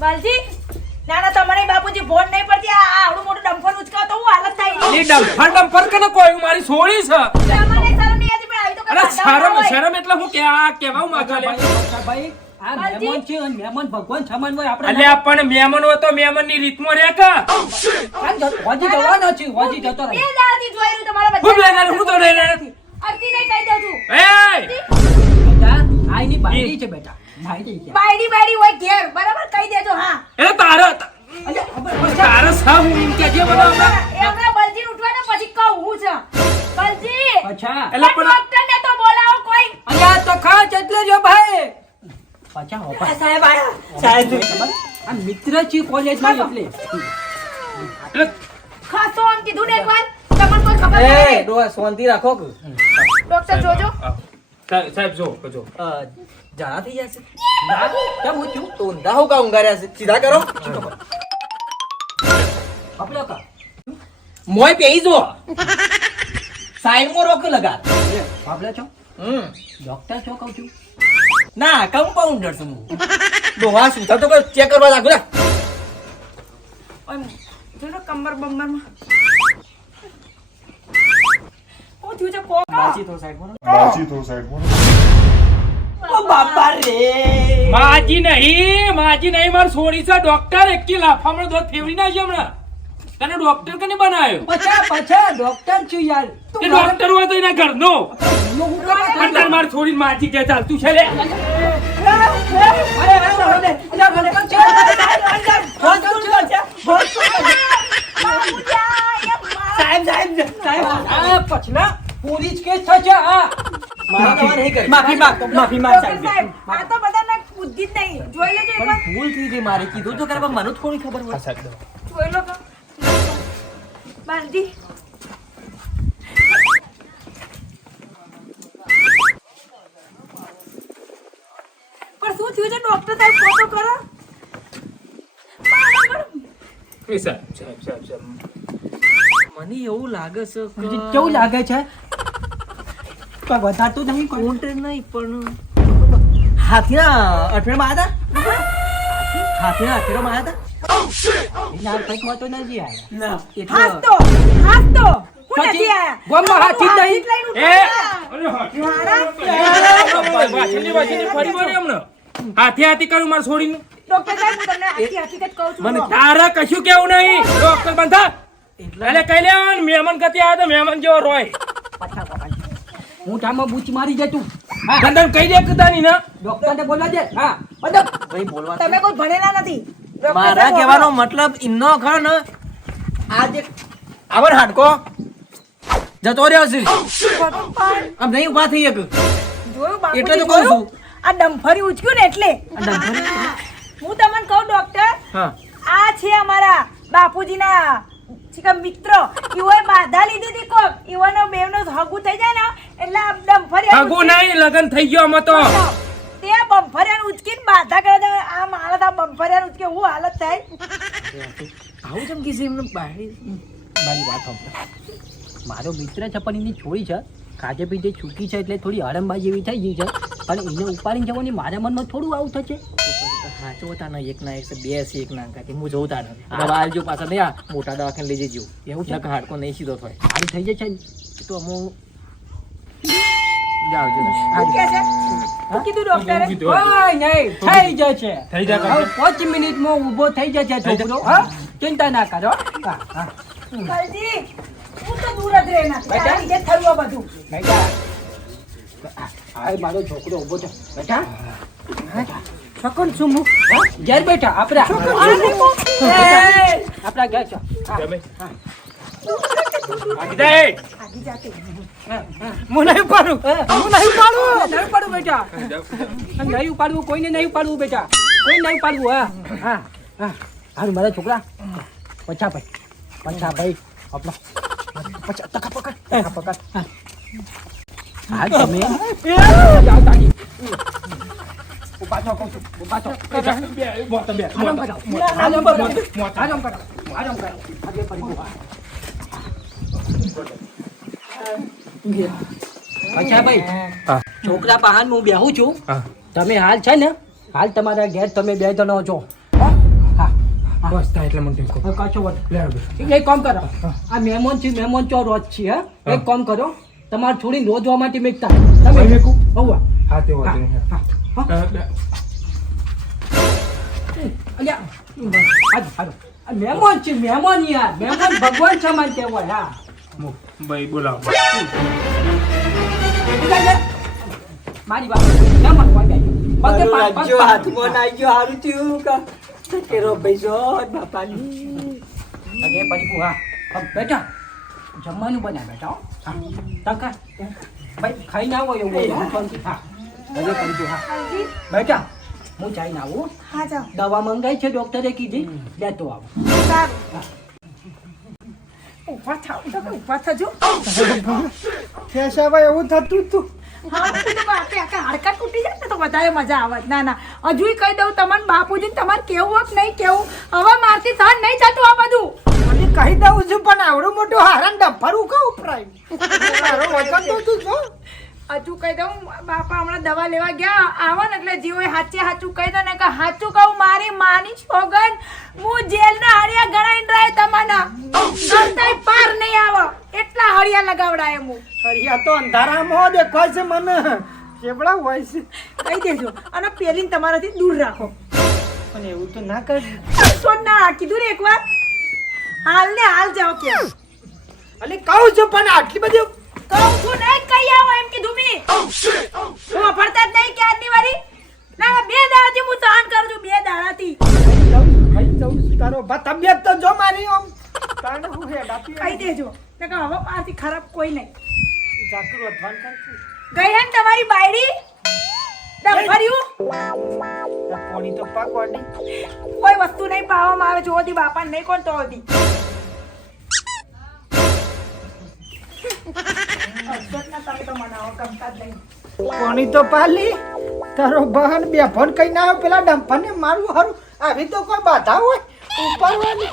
વાલજી ના તમને બાપુજી ફોન નહીં પડતી આ આવડું મોટું ડમ્ફર ઉચકાવ તો હું હાલત થાય એ ડમ્ફર કને કોઈ મારી છોડી છે તમને શરમ નહીં આવતી પણ આવી તો અરે શરમ એટલે હું કેવા માંગા લે ભાઈ આ મહેમાન છે અને મહેમાન ભગવાન સમાન હોય આપણે અલ્યા પણ મહેમાન હોય તો મહેમાનની રીતમાં રહે કે હોજી જવાનો છે હોજી જતો બે રહે દાડાથી જોઈ રહ્યું તમારા હું લેનાર હું તો લેનાર અરતી નહીં કહી દઉં છું એ બેટા આઈની બાયડી છે બેટા બાયડી છે બાયડી હોય ઘેર બરાબર કહી દેજો હા એ તારા સાવ હું કે જે બધા એમના બલજી ઉઠવાને પછી કહું હું છે બલજી અચ્છા એલા પણ ડોક્ટર ને તો બોલાવો કોઈ અલ્યા તો ખાચ એટલે જો ભાઈ પાછા હોપા સાહેબ આયા સાહેબ આ મિત્ર છે કોલેજમાં એટલે એટલે ખાસો આમ કીધું ને એકવાર તમને કોઈ ખબર નથી ડોહા શાંતિ રાખો કે ડોક્ટર જોજો સાહેબ જો જાણા થઈ જશે ના કેમ હું છું તો ઊંધા હું કા ઊંઘાર્યા છે સીધા કરો આપણે કા મોય પેઈ જો સાઈડમાં રોક લગા આપણે છો ડોક્ટર છો કહું છું ના કમ્પાઉન્ડર છું હું ડોહા સુતા તો ચેક કરવા લાગુ લે જોજો કમર બમ્બર માં ઓ થયું છે કોકા બાચી તો સાઈડમાં ઓ બાપા રે માજી નહીં માર છોડી છે ડોક્ટર એકી લાફામણો દોત ફેવડી નાખી હમણાં તને ડોક્ટર કને બનાવ્યો પાછા ડોક્ટર છું યાર એ ડોક્ટર હોય તો એના ઘરનો અંતર માર છોડીને માજી કે ચાલ તું છે લે પછલા પૂરી જ કેસ થશે હા માફી માંગ સાહેબ આ તો બધાને બુદ્ધિ જ નહીં જોઈ લેજો એકવાર ભૂલ થઈ ગઈ મારી કીધું તો કરવા મને થોડી ખબર હોય જોઈ લો કે બાંધી પણ શું થયું છે ડોક્ટર સાહેબ ફોટો કરો મને એવું લાગે છે કે કેવું લાગે છે કોઈ વધારતું નહીં કોઈ ઊંટ નહીં પણ હાથીના અઠવાડિયામાં આવ્યા હતા હાથીના અઠવાડિયામાં આવ્યા હતા એના કંઈક તો નથી આવ્યા ના હાસ તો હું નથી આયા ગોમમાં હાથી જ નહીં. એ હાથી હાથી કરું માર છોડીને ડોક્ટર સાહેબ હું તમને આખી હકીકત કહું છું મને જો. તારે કશું કેવું નહીં ડોક્ટર બંધા એટલે કઈ લેવાનું મહેમાન કતી આવ્યા તો મહેમાન જેવો રોય હું ટાઈમમાં બૂચ મારી જતું ધંધા કહી દે કતા ની ના ડોક્ટરને બોલવા દે હા બધા ભાઈ બોલવા તમે કોઈ ભણેલા નથી ડોક્ટર મારા સાહેબ કહેવાનો મતલબ ઇન્નો ખરો ને આ જે આવર હાડકો જતો રહ્યો છે આમ નહીં ઉભા થઈ એક જોયું બાપુજી એટલે તો કહું છું. જોયું? આ ડમ્ફરી ઉચક્યું ને એટલે હું તમને કહું ડોક્ટર હા આ છે અમારા બાપુજીના ચિકન મિત્ર ઈઓએ બાધા લીધી હતી કોક ઈવાનો બેવનો હગું થઈ જાય ને એટલે આ ડમ્ફરી હગુ નહીં લગન થઈ ગયો અમે તો તે બમ્ફરિયાને ઉચકીને બાધા કરે છે આ માણસ આ બમ્ફરિયાને ઉચકે હું હાલત થાય આવું જેમ કીધું એમને બારી મારી વાત સાંભળો મારો મિત્ર છે પણ એની છોડી છે કાજે પીજે છૂટી છે એટલે થોડી હરમબાજી એવી થઈ ગઈ છે પણ એને ઉપાડીને જવાની મારા મનમાં થોડું આવું થશે હાચો હતા ને એક ના એક બે છે એક ના કાકી હું જોતા નથી દવા આવજો પાછા નહીં આ મોટા દવાખાને લઈ જજો એવું છે નકર હાડકો નહીં સીધો થાય સારી થઈ જશે ને તો અમુ જાવજો શું કહે છે શું કીધું ડોક્ટરે કોઈ નહીં થઈ જશે થઈ જાય હવે 5 મિનિટમાં ઊભો થઈ જશે છોકરો હા ચિંતા ના કરો હા હા કલજી હું તો દૂર જ રહેના બેટા. જે થયું આ બધું બેટા આ મારો છોકરો ઊભો છે બેટા શકન છું હું ઘેર બેઠા આપણા આપણા ઘેર છો આગી દે આગી જાતે હું નહીં પાડું નહીં પાડું બેટા નહીં ઉપાડવું કોઈને નહીં ઉપાડવું બેટા કોઈ નહીં ઉપાડવું હા હા હા હારું મારા છોકરા પછા ભાઈ આપણો પછા ટકા પકડ હા હા તમે જાઓ તાજી ઉભા થો કહું છું ઉભા થો આરામ કરો આજે પડી અચ્છા ભાઈ છોકરા પહાડ હું બેહું છું તમે હાલ છે ને હાલ તમારા ઘેર તમે બે જણો છો બસ થાય એટલે મને ટેકો. કશો વાત લે હવે. એક કામ કરો આ મહેમાન છે મહેમાન ચો રોજ છે હા એક કામ કરો તમારે છોડીને રોજ જોવા માટે મેકતા ભાઈ તમે મેકું? હોવા હા તે વાંધો નહીં. અલ્યા હાલો હાલો આ મહેમાન છે મહેમાન યાર મહેમાન ભગવાન સમાન કહેવાય હા ભાઈ બોલાવો. મારી વાત મહેમાન હોય જાય મારો રાજ્યો હાથમાં આવી ગયો હારું થયું કા કેરો પૈસો બાપાની અરે પડી હા બેટા જમવાનું બનાય બેટા હો. હા તકા ભાઈ ખાઈ ના હોય એવું બધું શાંતિ. હા અરે પડી હા હાજી બેટા હું જઈને આવું હા જાઓ દવા મંગાઈ છે ડોક્ટરે કીધી લેતો આવું સારું ઊભા થાવ તો ઊભા થજો કેશાભાઈ એવું થતું તું. હા હું તો બાપે આખા હાડકા તૂટી જાય ને તો વધારે મજા આવે ના ના હજુય કહી દઉં તમને બાપુજીને તમારે કેવું કે નહીં કેવું હવે મારથી સહન નહીં થતું આ બધું મને કહી દઉં છું પણ આવડું મોટું હારણ ડફરું કા ઉપરાય મારો વચન તો તું છો. હજુ કહી દઉં બાપા હમણાં દવા લેવા ગયા આવો ને એટલે જીવો હાચે હાચું કહી દો ને કે હાચું કહું મારી માની છોગન હું જેલના હળિયા ગણાઈને રહે તમને ગણતાય પાર નહીં આવો એટલા હળિયા લગાવડાય હું હરિયા તો અંધારામાં દેખાય છે મને કેવડા હોય છે. કહી દેજો અને પેલીને તમારાથી દૂર રાખો પણ એવું તો ના કર. તો ના કીધું ને એકવાર હાલ ને હાલ જાઓ કે અલી કહું છું પણ આટલી બધી કહું છું નહીં કહી આવો એમ કીધું મી હું ફરતા જ નહીં કે આજની વારી ના 2 દાડાથી હું સહન કરું છું 2 દાડાથી ખાઈ જાઉં છું. તારો તબિયત તો જો મારી આમ તાણે હું હેડ આપી કહી દેજો ને કે હવે પાછી ખરાબ કોઈ નહીં જાકર વધવાન કરશું. ગઈ હે ને તમારી બાયડી ડફર્યું પોણી તો પાક વાડી કોઈ વસ્તુ નહીં પાવામાં આવે જો દી બાપા નહીં કોણ તો દી તમે તો મનાવો ગમતા જ નહીં પોણી તો પાલી તારો બહન બે ફોન કઈ ના આવે પેલા ડંપરને મારું હારું આવી તો કોઈ બાધા હોય ઉપાડવાની.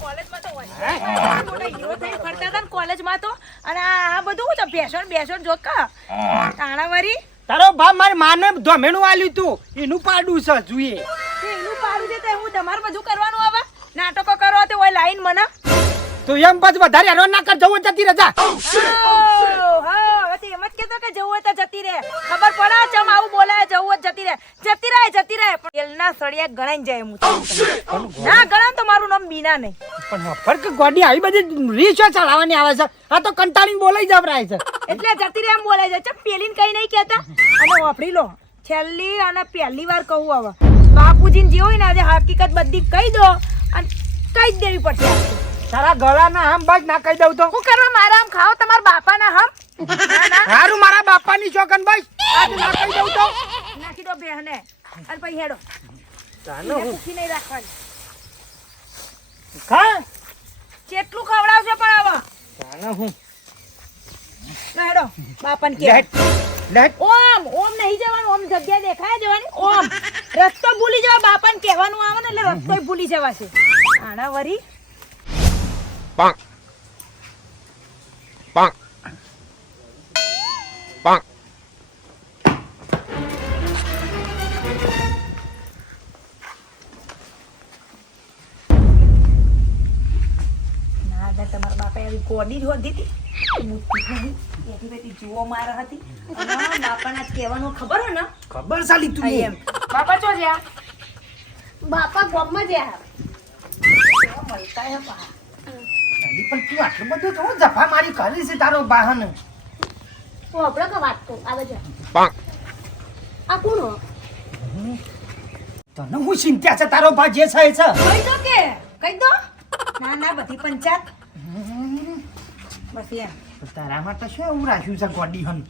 કોલેજમાં તો હોય મોટા હીરો થઈને ફરતા હતા ને કોલેજમાં તો અને આ બધું તો બેસણ જો કા તાણાવારી તારો બાપ મારી માને ધમેણું આલ્યું તું એનું પાડું છે જોઈએ. એનું પાડું છે તો હું તમારે બધું કરવાનું આવે નાટકો કરો તો ઓય લાઈન મને તો એમ પછી વધારે હેરાન ના કર જવું જતી રજા. હા એમ જ કેતો કે જવું હોય તો જતી રહે ખબર પડે ચમ આવું બોલાય જવું હોય તો જતી રહે પણ એલના સળિયા ગણાઈ જાય હું ના ગણામ તો મારું નામ બીના નહીં પણ ફરક ગોડી આવી બધી રીસો ચલાવવાની આવે છે આ તો કંટાળીને બોલાઈ જવરાય છે. એટલે જતી રહે એમ બોલાય છે ચમ પેલીને કઈ નહીં કહેતા અને વાપરી લો છેલ્લી અને પહેલી વાર કહું હવે બાપુજીને જે હોય ને આજે હકીકત બધી કહી દો અને કહી જ દેવી પડશે તારા ગળાના હમ બસ ના કહી દઉં તો શું કરવા મારા આમ ખાઓ તમારા બાપાના હમ હારું મારા બાપાની ચોકન બસ આજ ના કહી દઉં તો નાખી દો બેહને અને પછી હેડો ચાલો હું ભૂખી નહીં રાખવાની ખા કેટલું ખવડાવશો પણ હવે ચાલો હું હેડો બાપાને કે લેટ ઓમ નહીં જવાનું ઓમ જગ્યા દેખાય જવાની ઓમ રસ્તો ભૂલી જવા બાપાને કહેવાનું આવે ને એટલે રસ્તોય ભૂલી જવાશે આના વરી Bonk. Bonk. Bonk. ના તમારા બાપાએ આવી કોડી જ હોધી હતી મૂર્તિ નહીં એથી બેટી જુઓ માર હતી અને બાપાના જ કહેવાનું ખબર હોય ને ખબર સાલી તું એમ બાપા ચો જ્યાં બાપા ગોમમાં જ્યાં મળતા હે પા પણ તું આટલું બધું તો જફા મારી કરી છે તારો બાહન હું આપણે કે વાત કરું આવે છે Bonk. આ કોણ હો? તને હું ચિંતા છે તારો બા જે છે એ છે કહી દો કે કહી દો ના ના બધી પંચાયત બસ એમ તારા માટે શું એવું રાખ્યું છે ગોડી હન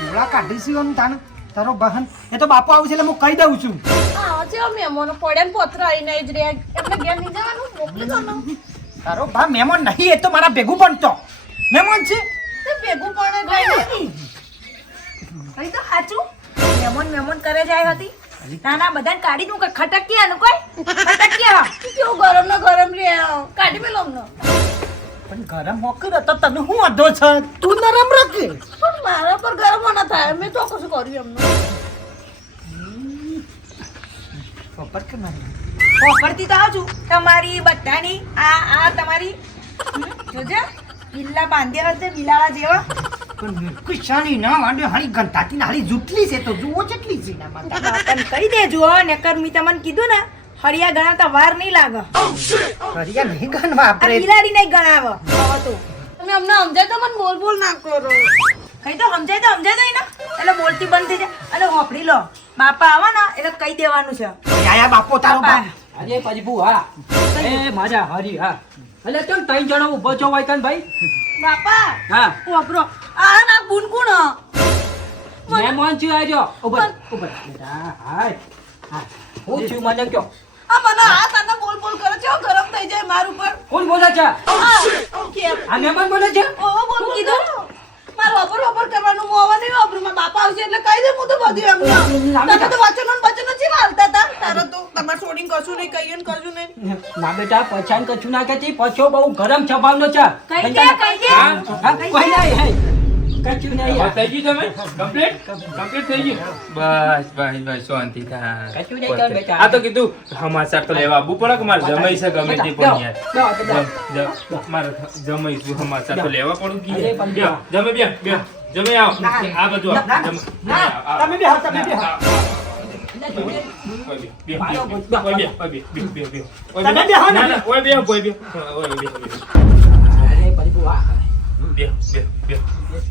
ડોળા કાઢી છે હન તાને તારો બહન એ તો બાપુ આવશે એટલે હું કહી દઉં છું આ છે મહેમાનો પડ્યા ને પોત્ર આવીને જ રે એમને ઘેર નહીં જવાનું મોકલી દો ને તારો બા મહેમાન નહીં એ તો મારા ભેગું બનતો મહેમાન છે તે ભેગું પણ ગઈ નહીં કહી દો સાચું મેમોન કરે જાય હતી ના ના બધાને કાઢી દઉં કે ખટકીયા નું કોઈ ખટકીયા કેવું ગરમ ને ગરમ રે કાઢી મેલો અમને પણ ગરમ મોકર તો તને હું અડધો છે તું નરમ રાખે પણ મારા પર ગરમ ના થાય મેં તો કશું કર્યું એમને પોપટ કે મારી પોકરતી તો આવું છું તમારી બધાની આ તમારી જોજે બિલ્લા બાંધ્યા હશે બિલાડા જેવા પણ કુશાની ના માંડે હારી ગંતાતી ને હારી જુટલી છે તો જુઓ કેટલી છે ના માતા બાપાને કહી દેજો નકર મેં તમને કીધું ને હરિયા ગણાવતા વાર નહીં લાગે કરિયા નહીં ગણ આ વાપરે બિલાડી નહીં ગણાવ હવે તો તમે અમને સમજાય તો મને બોલ બોલ ના કરો કઈ તો સમજાય તો એને એટલે બોલતી બંધ થઈ જાય અને હોપડી લો બાપા આવે ને એટલે કહી દેવાનું છે આયા બાપો તારો બાપા બાપ અરે પજબુ હા એ માજા હરી હા એટલે કેમ ત્રણ જણા ઉભો છો હોય કાન ભાઈ બાપા હા વાપરો આ ના ગુનગુણ મહેમાન છે આજો ઉભર બેટા હાય હા હું છું મને કયો આ મને આ તને બોલ બોલ કરે છે ગરમ થઈ જાય મારું પર કોણ બોલે છે ઓકે આ મહેમાન બોલે છે ઓ બોલ કીધું માર વપર કરવાનું મોવા નહીં વાપરું મારા બાપા આવશે એટલે કહી દે હું તો બધું એમને તમે તો વચનો છે હાલતા હતા તારે તો તમારે છોડીને કશું નહીં કહીએ ને કશું નહીં ના બેટા પછાણ કશું ના કહેતી પછો બહુ ગરમ સ્વભાવનો છે કહી દે હા? કોઈ નહીં હે કશું નહીં બસ થઈ ગયું તમે કમ્પ્લીટ થઈ ગયું બસ શાંતિ થાય કશું નહીં કર બેટા. આ તો કીધું સમાચાર તો લેવા આવવું પડે કે મારે જમાઈ છે ગમે તે પણ યાર મારે જમાઈ છું સમાચાર તો લેવા પડું કે અરે પણ યાર. જમે બે જમે આવો આ બધું આવો. તમે બે હાથ તમે બે હાથ અરે પજબુ હા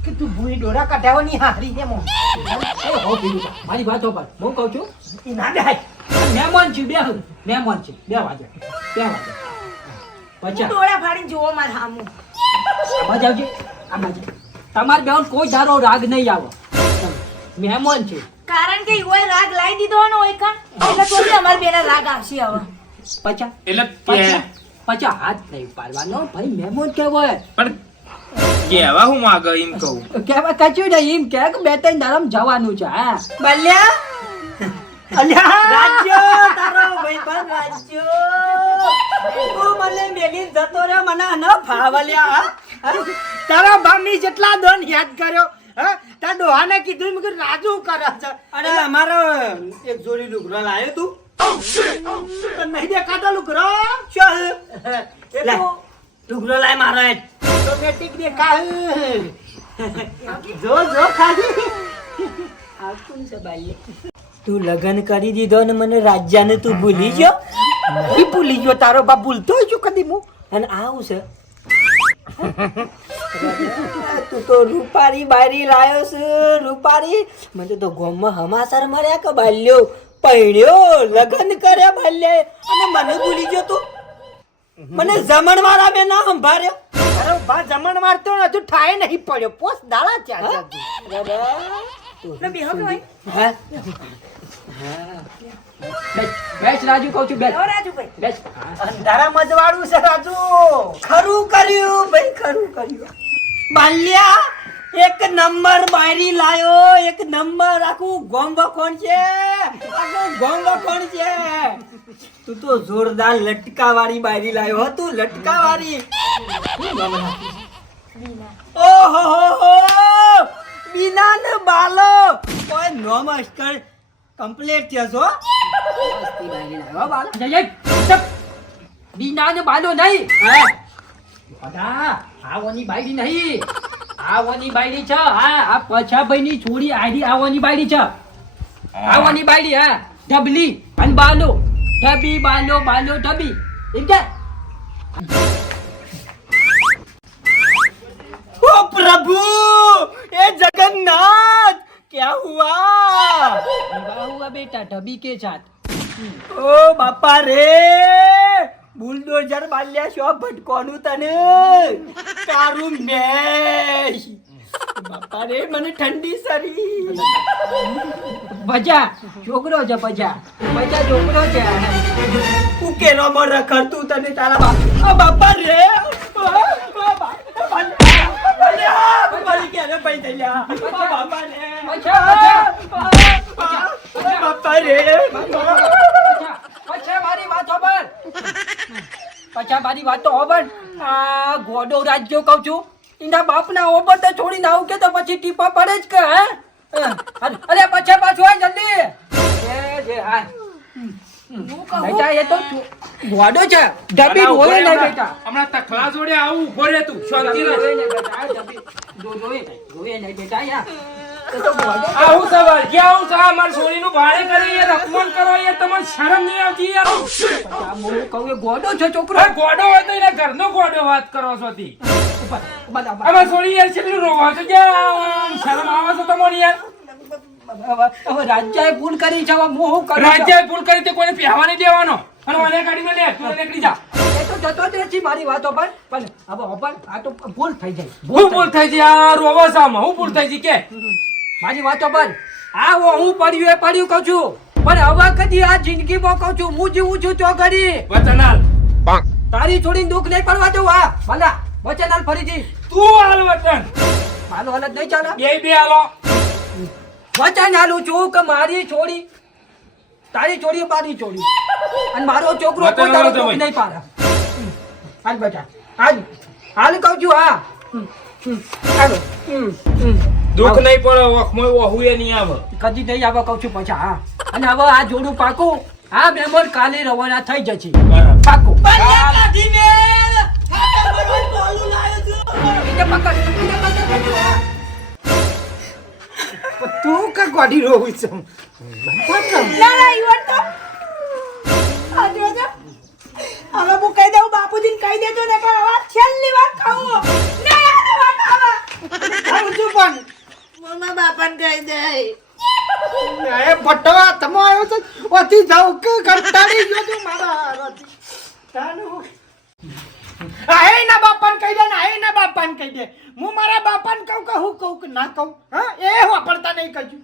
કે તું ભૂઈ ડોરા કાઢાવાની હારી ને મો એ હો પીડું છે. મારી વાત પર હું કહું છું ઈ ના દે મહેમાન છે મહેમાન છે 2 વાગે પછી ડોળા ફાડીને જોવો માર હામું આમાં જાવજે આમાં જાવ તમાર બેન કોઈ ધારો રાગ નહીં આવે મહેમાન છે કારણ કે ઈઓએ રાગ લાવી દીધો ને ઓય કાન એટલે તો બી અમાર બેના રાગ આવશે હવે પચા એટલે પચા પચા હાથ નહીં પાડવાનો ભાઈ મહેમાન કહેવાય પણ કેવા હું માગે એમ કહું કહેવાય કચ્યું નહીં એમ કે 2-3 દાડમ જવાનું છે હા બલ્યા અલ્યા રાજ્યો તારો ભાઈ બન રાજ્યો તું મને મેલી જતો રે મને ન ફાવલ્યા તારા ભામી જેટલા દોન યાદ કર્યો હા તા ડોહાને કીધું મેં કીધું રાજુ કરે છે અરે અમારો એક જોડી લુગરો લાયો તું તો નહીં દેખાતો લુગરો શું લે લુગરો લાય મારો ઓટોમેટિક દેખાય જો ખાલી આ કોણ છે બાઈ તું લગન કરી દીધો ને મને રાજ્યાને તું ભૂલી ગયો નહીં ભૂલી ગયો તારો બાપ ભૂલતો હોય છું કદી હું અને આવું છે તું તો રૂપારી બારી લાયો છે રૂપારી મને તો ગોમમાં હમાસર માર્યા કે બાલ્યો પૈણ્યો લગન કર્યા બાલ્યા અને મને ભૂલી ગયો તું મને જમણવાર આવે ના સંભાળ્યો અરે બા જમણવાર તો હજુ ઠાય નહીં પડ્યો પોસ દાડા ત્યાં ને બેહો કે ભાઈ હા બેસ રાજુ કહું છું બેસ ઓ રાજુભાઈ બેસ અંધારા મજવાળું છે રાજુ ખરું કર્યું ભાઈ ખરું કર્યું બાલ્યા એક નંબર બાયરી લાયો એક નંબર આખું ગોમ વખોણ છે આખું ગોમ વખોણ છે તું તો જોરદાર લટકા વાળી બાયરી લાયો હો તું લટકા વાળી ઓહો હો બીના ને બાલો કોઈ નોમ અસ્કર કમ્પ્લીટ થયો છો બીના ને બાલો નહીં બધા આવવાની બાયડી નહીં આવવાની બાયડી છે હા આ પછાભાઈ ની છોડી આડી આવવાની બાયડી છે આવવાની બાયડી હા ઢબલી અને બાલો ઢબી બાલો બાલો ઢબી એમ કે ओ प्रभु ये जगन्नाथ क्या हुआ हुआ बेटा ढबी के साथ ओ बापा रे बुलडोजर बाल्या शो भटकोनु तने कारू मेश બાપા રે મને ઠંડી સરી બજા છોકરો છે બજા છોકરો છે ઉકેલો મર રખડતું તને તારા બાપ આ બાપા રે મરી ગયા રે ભાઈ દલ્યા બાપા રે બાપા રે પછા મારી વાત ખબર પછા મારી વાત તો ખબર આ ગોડો રાજ્યો કહું છું ઇના બાપના ઓબર તો છોડીને આવું કે તો પછી ટીપા પડે જ કે હે અરે પછા પાછું આય જલ્દી જે હાય હું કહું બેટા એ તો ગોડો છે ડબ્બી ઉભો રોવે રે નહીં હમણાં. બેટા હમણાં તખલા જોડે આવું ઉભો રે તું શાંતિ ડબ્બી રાખ. રોવે નહીં બેટા ડબ્બી રોવે નહીં બેટા યાર એ તો ગોડો છે. આવું સવાલ ક્યાં આવું સા માર સોનીનું ભાડે કરે યાર અપમાન કરો યાર તમને શરમ નહીં આવતી યાર આ હું કહું એ ગોડો છે છોકરો આ ગોડો હોય તો એને ઘરનો ગોડો વાત કરો છો તી બરાબર અમાર સોની યાર કેટલું રોવા છો યાર શરમ આવે છે તમને યાર હવે રાજ્યએ ભૂલ કરી છે હવે હું શું કરું રાજ્ય ભૂલ કરી તે કોઈને પહેવા નહીં દેવાનો અને મને કાઢીને લે તું નીકળી જા એ તો જતો જ નથી મારી વાતો પર પણ હવે અપર આ તો ભૂલ થઈ જાય હું ભૂલ થઈ છે યાર રોવા સામાં હું ભૂલ થઈ છે કે મારી વાતો પર આ હું પડ્યું એ પડ્યું કહું છું પણ હવે કદી આ જિંદગીમાં કહું છું હું જીવું છું તો કરી વચનાલ તારી છોડીને દુઃખ નહીં પડવા દઉં હા ભલા વચન હાલ ફરીથી તું હાલ વચન મારું હાલત નહીં ચાલે બે હાલો વચન હાલું છું કે મારી છોડી તારી છોડી મારી છોડી અને મારો છોકરો વચન કોઈ તારો હાલો દુઃખ તમે. નહીં પાડે હાલ બેટા હાલ કહું છું હા હાલો દુઃખ નહીં પડે વખમાં વહુએ નહીં આવે કદી નહીં આવે કહું છું પછી હા અને હવે આ જોડું પાકું આ મેમ્બર કાલે રવાના થઈ જશે બરાબર પાકું બલ્યા કાઢી મેલ હાથે મરવાનું બોલું લાયો છું એને પકડ, એને પકડ. તું કા ગોડી રોવું છે ના ના ઈવન તો આ જોજો હવે હું કહી દઉં બાપુજીને કહી દેજો ને કે હવે છેલ્લી વાર ખાવું ના યાર વાત આવે આવું છું પણ મારા બાપાને કહી દે એ બટવા તમો આવ્યો છે ઓથી જાવ કે કંટાળી ગયો તું મારા હારાથી. તાનું આ એ ના બાપાને કહી દે ને એ ના બાપાને કહી દે હું મારા બાપાને કહું કે હું કહું કે ના કહું હા એ વાપરતા નહીં કજું